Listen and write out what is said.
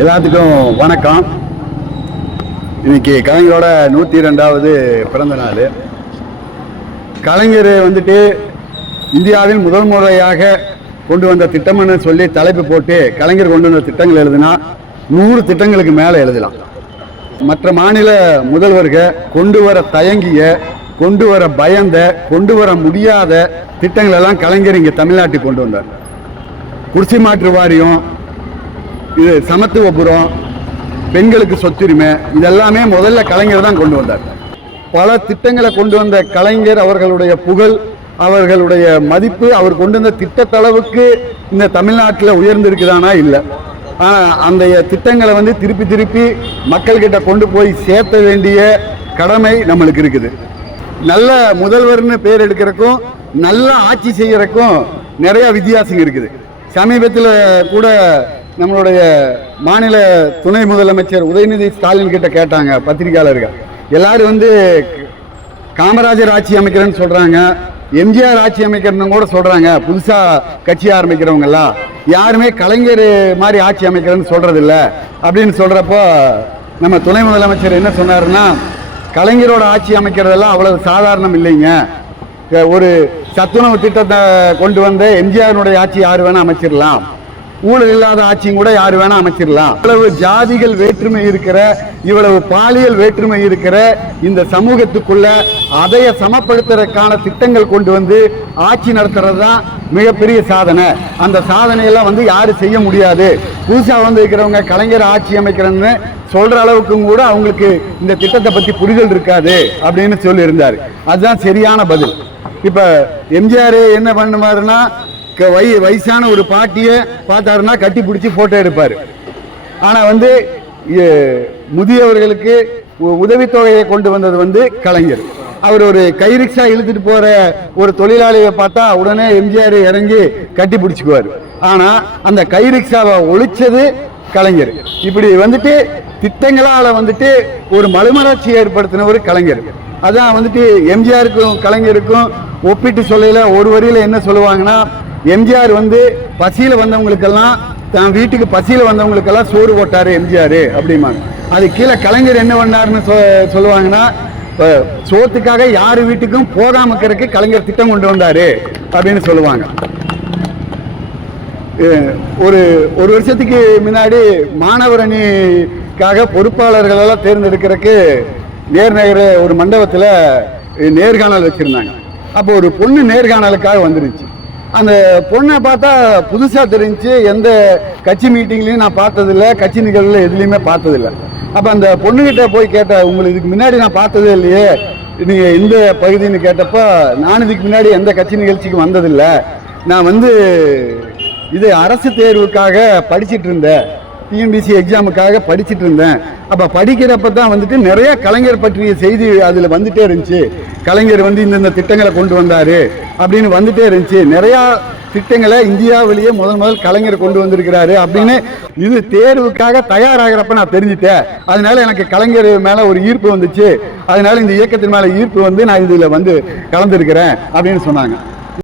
எல்லாத்துக்கும் வணக்கம். இன்னைக்கு கலைஞரோட 102வது பிறந்த நாள். கலைஞர் வந்துட்டு இந்தியாவின் முதல் முறையாக கொண்டு வந்த திட்டம்னு சொல்லி தலைப்பு போட்டு கலைஞர் கொண்டு வந்த திட்டங்கள் எழுதுனா 100 திட்டங்களுக்கு மேலே எழுதலாம். மற்ற மாநில முதல்வர்கள் கொண்டு வர தயங்கிய, கொண்டு வர பயந்த, கொண்டு வர முடியாத திட்டங்கள் எல்லாம் கலைஞர் இங்கே தமிழ்நாட்டுக்கு கொண்டு வந்தார். குடிசை மாற்று வாரியம், இது சமத்துவபுரம், பெண்களுக்கு சொத்துரிமை, இதெல்லாமே முதல்ல கலைஞர் தான் கொண்டு வந்தார். பல திட்டங்களை கொண்டு வந்த கலைஞர் அவர்களுடைய புகழ், அவர்களுடைய மதிப்பு, அவர் கொண்டு வந்த திட்டத்தளவுக்கு இந்த தமிழ்நாட்டில் உயர்ந்திருக்குதானா இல்லை. ஆனால் அந்த திட்டங்களை திருப்பி திருப்பி மக்கள்கிட்ட கொண்டு போய் சேர்த்த வேண்டிய கடமை நம்மளுக்கு இருக்குது. நல்ல முதல்வர்னு பேர் எடுக்கிறதுக்கும் நல்ல ஆட்சி செய்யறதுக்கும் நிறைய வித்தியாசம் இருக்குது. சமீபத்தில் கூட நம்மளுடைய மாநில துணை முதலமைச்சர் உதயநிதி ஸ்டாலின் கிட்ட கேட்டாங்க பத்திரிகையாளர்கள். எல்லாரும் காமராஜர் ஆட்சி அமைக்கிறேன்னு சொல்றாங்க, எம்ஜிஆர் ஆட்சி அமைக்கிறன்னு கூட சொல்றாங்க. புதுசா கட்சி ஆரம்பிக்கிறவங்க எல்லாம் யாருமே கலைஞர் மாதிரி ஆட்சி அமைக்கிறேன்னு சொல்றது இல்லை அப்படின்னு சொல்றப்போ நம்ம துணை முதலமைச்சர் என்ன சொன்னாருன்னா, கலைஞரோட ஆட்சி அமைக்கிறதெல்லாம் அவ்வளவு சாதாரணம் இல்லைங்க. ஒரு சத்துணவு திட்டத்தை கொண்டு வந்த எம்ஜிஆருடைய ஆட்சி யாரு வேணா அமைச்சிடலாம், ஊழல் இல்லாத ஆட்சியும் கூட யாரு வேணா அமைச்சிடலாம். இவ்வளவு ஜாதிகள் வேற்றுமை இருக்கிற, இவ்வளவு பாலியல் வேற்றுமை இருக்கிற இந்த சமூகத்துக்குள்ள அதைய சமப்படுத்துறதுக்கான திட்டங்கள் கொண்டு வந்து ஆட்சி நடத்துறது தான் மிகப்பெரிய சாதனை. அந்த சாதனையெல்லாம் யாரு செய்ய முடியாது. புதுசா இருக்கிறவங்க கலைஞர் ஆட்சி அமைக்கிறேன்னு சொல்ற அளவுக்கும் கூட அவங்களுக்கு இந்த திட்டத்தை பத்தி புரிதல் இருக்காது அப்படின்னு சொல்லி இருந்தாரு. அதுதான் சரியான பதில். இப்ப எம்ஜிஆர் என்ன பண்ணுவாருன்னா, வயசான ஒரு பாட்டியை பார்த்தாருன்னா கட்டி பிடிச்சி போட்டோ எடுப்பார். ஆனால் முதியவர்களுக்கு உதவித்தொகையை கொண்டு வந்தது கலைஞர். அவர் ஒரு கை ரிக்ஷா இழுத்துட்டு போற ஒரு தொழிலாளியை பார்த்தா உடனே எம்ஜிஆர் இறங்கி கட்டி பிடிச்சிக்குவார். ஆனால் அந்த கை ரிக்ஷாவை ஒழிச்சது கலைஞர். இப்படி திட்டங்களால் ஒரு மறுமலர்ச்சி ஏற்படுத்தின ஒரு கலைஞர். அதான் எம்ஜிஆருக்கும் கலைஞருக்கும் ஒப்பிட்டு சொல்லையில ஒரு வரியில என்ன சொல்லுவாங்கன்னா, எம்ஜிஆர் பசியில வந்தவங்களுக்கெல்லாம், தன் வீட்டுக்கு பசியில வந்தவங்களுக்கெல்லாம் சோறு போட்டாரு எம்ஜிஆர் அப்படிமாங்க. அது கீழே கலைஞர் என்ன பண்ணாருன்னு சொல்லுவாங்கன்னா, சோத்துக்காக யாரு வீட்டுக்கும் போகாம இருக்கிறதுக்கு கலைஞர் திட்டம் கொண்டு வந்தாரு அப்படின்னு சொல்லுவாங்க. ஒரு வருஷத்துக்கு முன்னாடி மாணவர் அணிக்காக பொறுப்பாளர்கள் எல்லாம் தேர்ந்தெடுக்கிறதுக்கு நேர்நகர ஒரு மண்டபத்தில் நேர்காணல் வச்சிருந்தாங்க. அப்போ ஒரு பொண்ணு நேர்காணலுக்காக வந்துருச்சு. அந்த பொண்ணை பார்த்தா புதுசாக தெரிஞ்சு, எந்த கட்சி மீட்டிங்லையும் நான் பார்த்ததில்லை, கட்சி நிகழ்வில் எதுலேயுமே பார்த்ததில்லை. அப்போ அந்த பொண்ணுகிட்ட போய் கேட்டேன், உங்களுக்கு இதுக்கு முன்னாடி நான் பார்த்ததே இல்லையே, நீங்கள் இந்த பகுதின்னு கேட்டப்போ, நான் இதுக்கு முன்னாடி எந்த கட்சி நிகழ்ச்சிக்கு வந்ததில்லை, நான் இது அரசு தேர்வுக்காக படிச்சுட்டு இருந்தேன், டிஎன்பிசி எக்ஸாமுக்காக படிச்சுட்டு இருந்தேன். அப்போ படிக்கிறப்ப தான் நிறைய கலைஞர் பற்றிய செய்தி அதில் வந்துட்டே இருந்துச்சு. கலைஞர் இந்த திட்டங்களை கொண்டு வந்தார் அப்படின்னு வந்துட்டே இருந்துச்சு. நிறையா திட்டங்களை இந்தியாவிலேயே முதல் கலைஞர் கொண்டு வந்திருக்கிறாரு அப்படின்னு இது தேர்வுக்காக தயாராகிறப்ப நான் தெரிஞ்சுட்டேன். அதனால எனக்கு கலைஞர் மேலே ஒரு ஈர்ப்பு வந்துச்சு. அதனால இந்த இயக்கத்தின் மேலே ஈர்ப்பு நான் இதில் கலந்துருக்கிறேன் அப்படின்னு சொன்னாங்க.